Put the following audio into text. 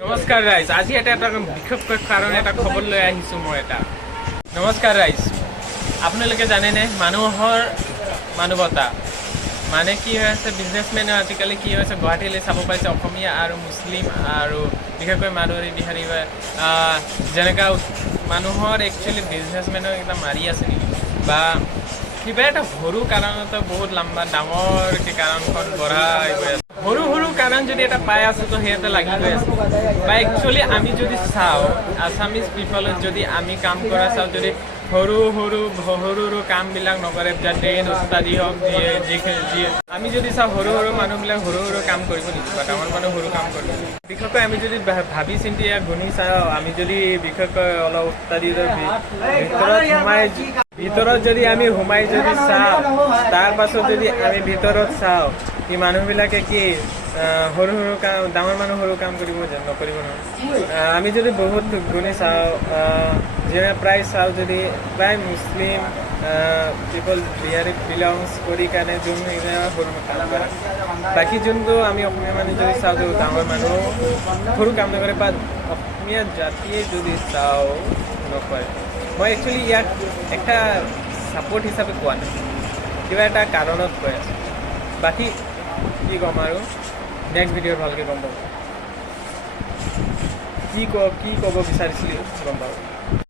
নমস্কাৰ ৰাইজ, আজি এটা বিশেষ কাৰণ এটা খবৰ লৈ আহিছোঁ মই এটা। নমস্কাৰ ৰাইজ, আপোনালোকে জানেনে মানুহৰ মানৱতা মানে কি হৈ আছে? বিজনেছমেনে আজিকালি কি হৈছে, গুৱাহাটীলৈ চাব পাইছে অসমীয়া আৰু মুছলিম আৰু বিশেষকৈ মাৰোৱাৰী বিহাৰী যেনেকুৱা মানুহৰ একচুৱেলি বিজনেছমেনক এটা মাৰি আছে নেকি, বা কিবা এটা সৰু কাৰণতে বহুত লম্বা ডাঙৰকৈ কাৰণখন বঢ়াই গৈ আছে। সৰু সৰু কাৰণ যদি এটা পাই আছো তো সিহঁতে লাগি গৈ আছে। বা একচুৱেলি আমি যদি চাওঁ আছামিজ পিপলত যদি আমি কাম কৰা চাওঁ, যদি সৰু সৰু কামবিলাক নকৰে, ড্ৰেইন উস্তাদি হওক যিয়ে আমি যদি চাওঁ সৰু মানুহবিলাক সৰু কাম কৰিব নেকি, বা ডাঙৰ মানুহ সৰু কাম কৰিব। বিশেষকৈ আমি যদি ভাবি চিন্তি গুণি চাওঁ, আমি যদি বিশেষকৈ অলপ উস্তাদিৰ ভিতৰত যদি আমি সোমাই যদি চাওঁ, তাৰ পাছত যদি আমি ভিতৰত চাওঁ কি মানুহবিলাকে কি সৰু কাম, ডাঙৰ মানুহ সৰু কাম কৰিব নকৰিব নহয়। আমি যদি বহুত গুণি চাওঁ, যেনে প্ৰায় চাওঁ যদি প্ৰায় মুছলিম পিপল বিহাৰীত বিলংছ কৰি কাৰণে যোন সৰু কাম কৰে, বাকী যোনটো আমি অসমীয়া মানুহ যদি চাওঁ ডাঙৰ মানুহ সৰু কাম নকৰে, বা অসমীয়া জাতিয়ে যদি চাওঁ নকৰে। মই একচুৱেলি ইয়াক একটা ছাপোৰ্ট হিচাপে কোৱা নাই, কিবা এটা কাৰণত কৈ আছোঁ। বাকী কি ক'ম আৰু নেক্সট ভিডিঅ'ত ভালকৈ গম পাব, কি ক'ব বিচাৰিছিলোঁ গম পাব।